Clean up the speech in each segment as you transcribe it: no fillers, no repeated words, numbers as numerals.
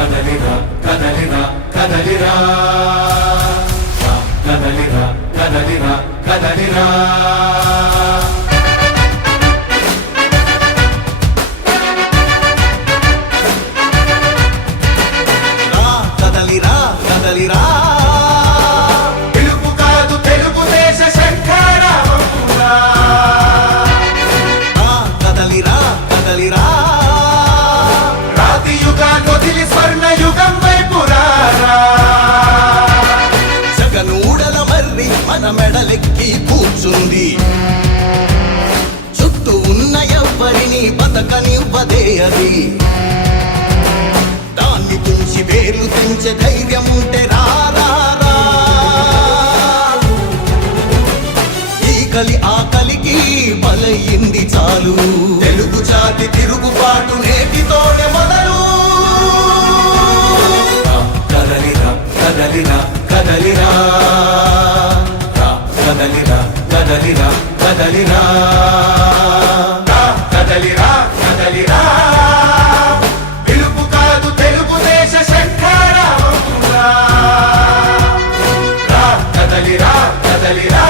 కదలిరా కదలిరా కదలిరా కదలిరా కదలిరా కదలిరా కదలిరా కదలిరా పిలుపు కాదు తెలుగుదేశ శంఖారావమురా కదలిరా కదలిరా రాతి యుగాన్ని వదిలి స్వర్ణ యుగం వైపు రారా జగనూడల మర్రి మన మెడలెక్కి కూర్చుంది చుట్టూ ఉన్న ఎవ్వరిని బతకనివ్వదే అది దాన్ని తుంచి వేర్లు తుంచే ధైర్యం ఉంటే రారా ఈ కలి ఆకలికి బలయింది చాలు తెలుగు జాతి తిరుగుబాటు నేటితోనే మొదలు కదలిరా కదలిరా కదలిరా కదలిరా కదలిరా కదలిరా కదలిరా కదలిరా పిలుపు కాదు తెలుగుదేశ శంఖారావమురా కదలిరా కదలిరా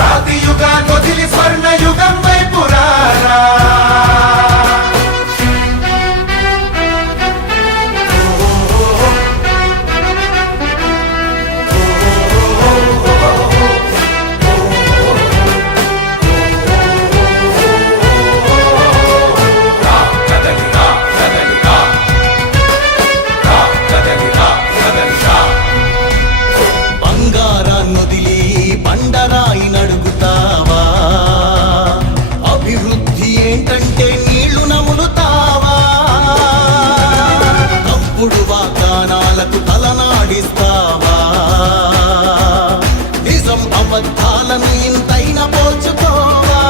రాతి యుగాన్ని వదిలి స్వర్ణ యుగం వైపు రారా బంగారాన్నొదిలి బండరాయి నడుగుతావా అభివృద్ధి ఏంటంటే నీళ్లు నములుతావా తప్పుడు వాగ్దానాలకు తలనాడిస్తావా నిజం అబద్ధాలను ఇంతైనా పోల్చుకోవా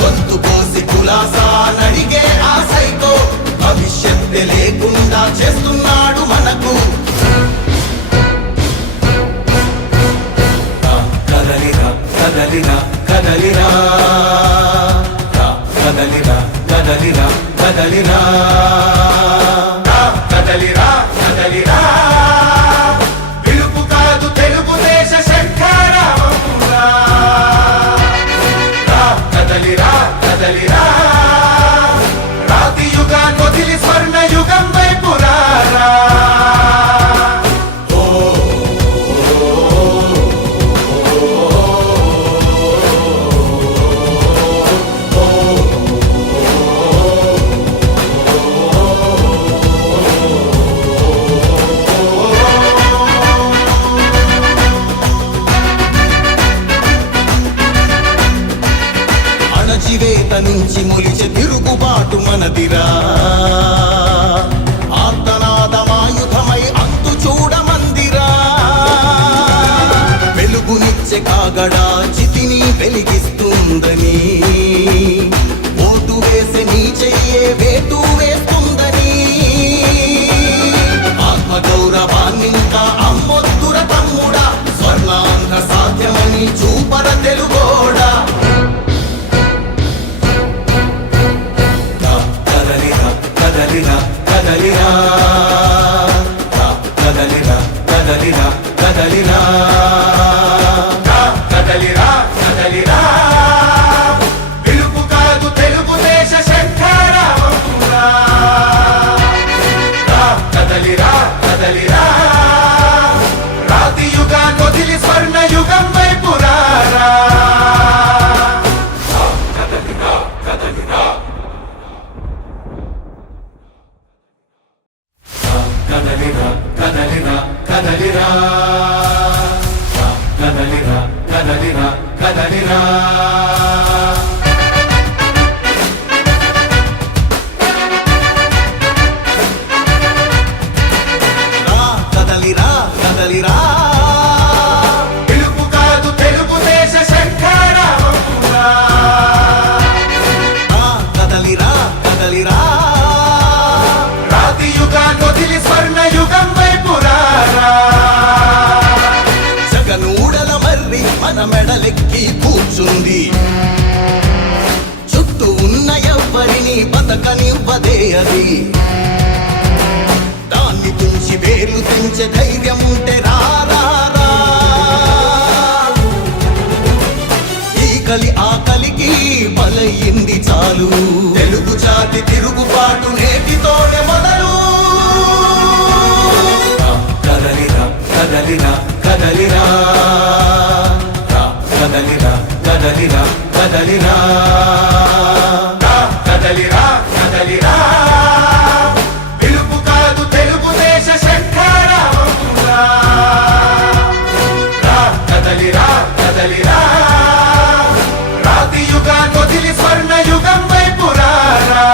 గొంతు కోసి కులాసా నడిగే ఆ సైకో భవిష్యత్తు లేకుండా చేస్తున్నాడు మనకు కదలిరా కదలిరా కదలిరా కదలిరా కదలిరా కదలిరా కదలిరా కదలిరా పిలుపు కాదు తెలుగుదేశ శంఖారావమురా కదలిరా కదలిరా రాతి యుగాన్ని వదిలి స్వర్ణ యుగం వైపు రారా అణచివేత నుంచి మొలిచే తిరుగుబాటు మనదిరా ఆర్తనాదమాయుధమై అంతు చూడమందిరా వెలుగునిచ్చే కాగడా చితిని వెలిగిస్తుందని ఓటు వేసే నీ చెయ్యే వేటు వేస్తుందని ఆత్మగౌరవాన్నింకా అమ్మొద్దుర తమ్ముడా స్వర్ణాంధ్ర సాధ్యమని చూపర తెలుగోడా కదలిరా కదలిరా కదలిరా కదలిరా కదలిరా కదలిరా కదలిరా కదలిరా పిలుపు కాదు తెలుగుదేశ శంఖారావమురా కదలిరా కదలిరా రాతి యుగాన్ని వదిలి స్వర్ణ యుగం వైపు రారా కదలిరా కదలిరా కదలిరా కదలిరా కదలిరా కదలిరా కదలిరా కదలిరా కదలిరా కదలిరా పిలుపు కాదు తెలుగుదేశ శంఖారావమురా కదలిరా కదలిరా రాతి యుగాన్ని వదిలి స్వర్ణ యుగం వైపు రారా జగనూడల మర్రి మన మెడలెక్కి కూర్చుంది చుట్టూ ఉన్న ఎవ్వరిని ఎవ్వరిని బతకనివ్వదే అది. దాన్ని తుంచి వేలు తుంచే ధైర్యం ఉంటే రా రా రా. ఈ కలి ఆ కలికి బలయింది చాలు. తెలుగు జాతి తిరుగుబాటు నేటితోనే మొదలు. కదలిరా కదలిరా కదలిరా, కదలిరా కదలిరా కదలిరా, కదలిరా కదలిరా, పిలుపు కాదు తెలుగుదేశ శంఖారావమురా. కదలిరా కదలిరా, రాతి యుగాన్ని వదిలి స్వర్ణ యుగం వైపు రారా.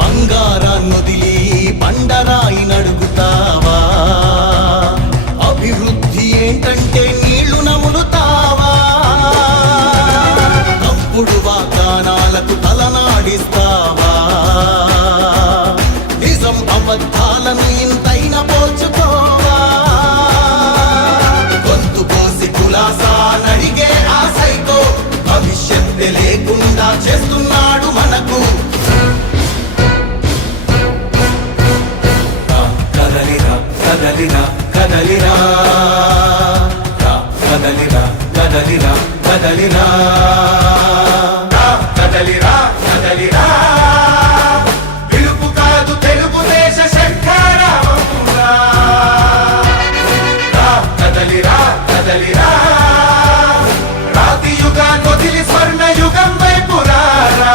బంగారాన్నొదిలి బండరాయి నడుగుతావా? అభివృద్ధి ఏంటంటే నీళ్లు నములుతావా? తప్పుడు వాగ్దానాలకు తలనాడిస్తావా? నిజం అబద్ధాలను ఇంతైనా పోల్చుకోవా? గొంతు కోసి కులాసా నడిగే ఆ సైకో భవిష్యత్తు లేకుండా చేస్తున్నాడు మనకు. కదలిరా కదలిరా కదలిరా, కదలిరా కదలిరా కదలిరా, కదలిరా కదలిరా, పిలుపు కాదు తెలుగుదేశ శంఖారావమురా. కదలిరా కదలిరా, రాతి యుగాన్ని వదిలి స్వర్ణ యుగం వైపు రారా.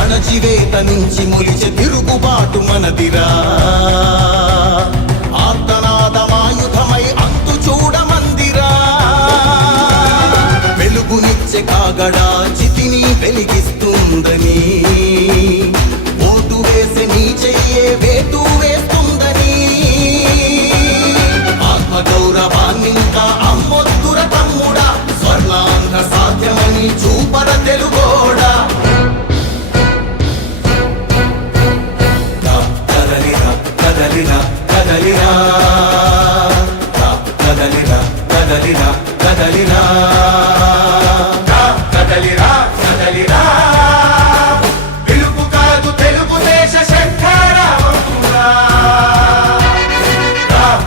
అణచివేత నుంచి మొలిచే తిరుగుబాటు మనదిరా. ఆర్తనాదమాయుధమై అంతు చూడమందిరా. వెలుగునిచ్చే కాగడా చితిని వెలిగిస్తుందని, ఓటు వేసే నీ చెయ్యే వేటు వేస్తుందని. ఆత్మగౌరవాన్నింకా అమ్మొద్దుర తమ్ముడా, స్వర్ణాంధ్ర సాధ్యమని చూపర తెలుగోడా. కదలిరా కదలిరా కదలిరా, కదలిరా కదలిరా కదలిరా, కదలిరా కదలిరా, పిలుపు కాదు తెలుగుదేశ శంఖారావమురా.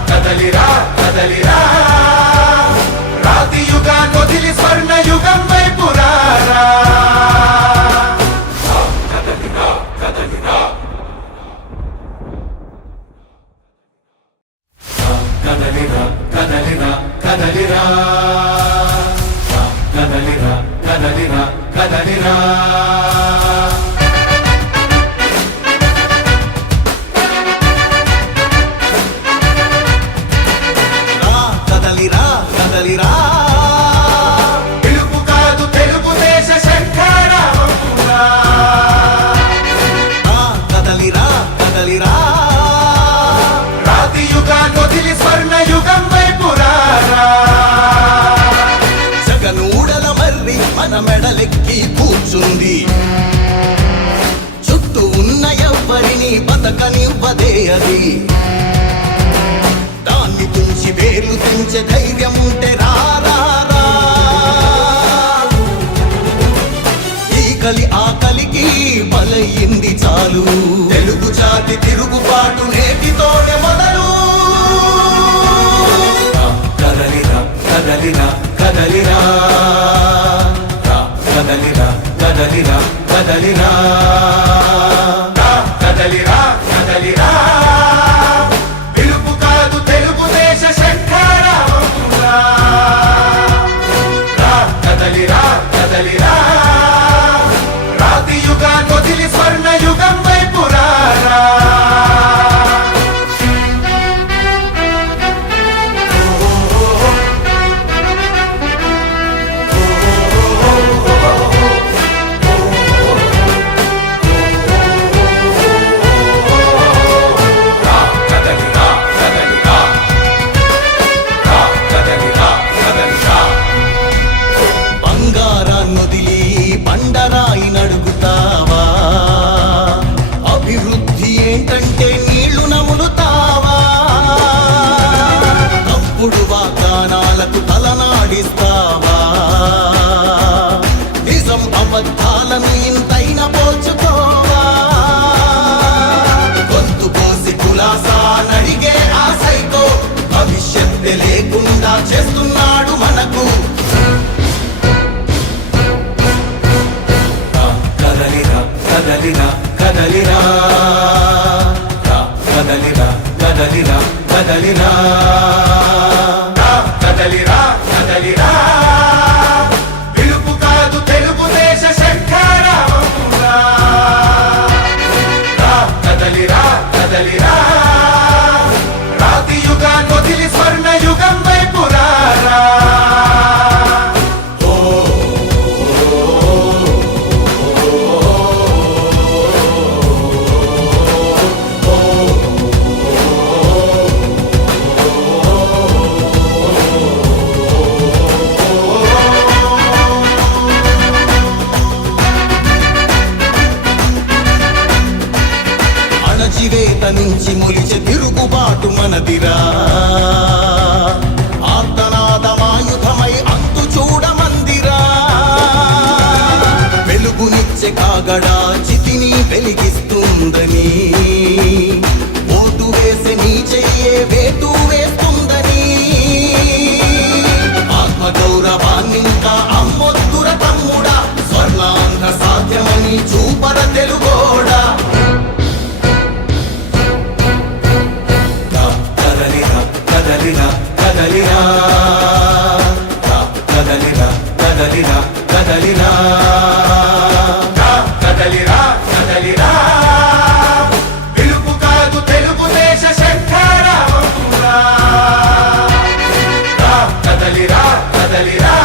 కదలిరా కదలిరా, రాతి యుగాన్ని వదిలి స్వర్ణ యుగం వైపు రారా. కదలిరా కదలిరా, కదలిరా కదలిరా కదలిరా, కదలిరా కదలిరా కదలిరా. కదలిరా కదలిరా, పిలుపు కాదు తెలుగుదేశ శంఖారావమురా. కదలిరా కదలిరా, రాతి యుగాన్ని వదిలి స్వర్ణ యుగం వైపు రారా. జగనూడల మర్రి మన మెడలెక్కి కూర్చుంది. చుట్టూ ఉన్న ఎవ్వరిని బతకనివ్వదే అది. దాన్ని తుంచి వేలు తుంచే ధైర్యం ఉంటే రా రా రా. ఈ కలి ఆ కలికి బలయింది చాలు. తెలుగు జాతి తిరుగుబాటు నేటితోనే మొదలు. కదలిరా కదలిరా కదలిరా, కదలిరా కదలిరా కదలిరా, కదలిరా కదలిరా, పిలుపు కాదు తెలుగుదేశ శంఖారావమురా. కదలిరా కదలిరా, రాతి యుగాన్ని కదలిరా రా, కదలిరా కదలిరా కదలిరా రా, కదలిరా కదలిరా పిలుపు కాదు తెలుగుదేశ శంఖారావంరా రా, కదలిరా కదలిరా రాతి యుగాన్ని వదిలి స్వర్ణ యుగం వైపు రారా అణచివేత నుంచి మొలిచే తిరుగుబాటు మనదిరా ఆర్తనాదమాయుధమై అంతు చూడమందిరా వెలుగునిచ్చే కాగడా చితిని వెలిగిస్తుందని ఓటు వేసే నీ చెయ్యే వేటు వేస్తుందని ఆత్మగౌరవాన్నింకా అమ్మొద్దుర తమ్ముడా స్వర్ణాంధ్ర సాధ్యమని చూపర తెలుగోడా కదలిరా కదలిరా రా, కదలిరా కదలిరా కదలిరా రా, కదలిరా కదలిరా పిలుపు కాదు తెలుగుదేశ శంఖారావంరా రా, కదలిరా కదలిరా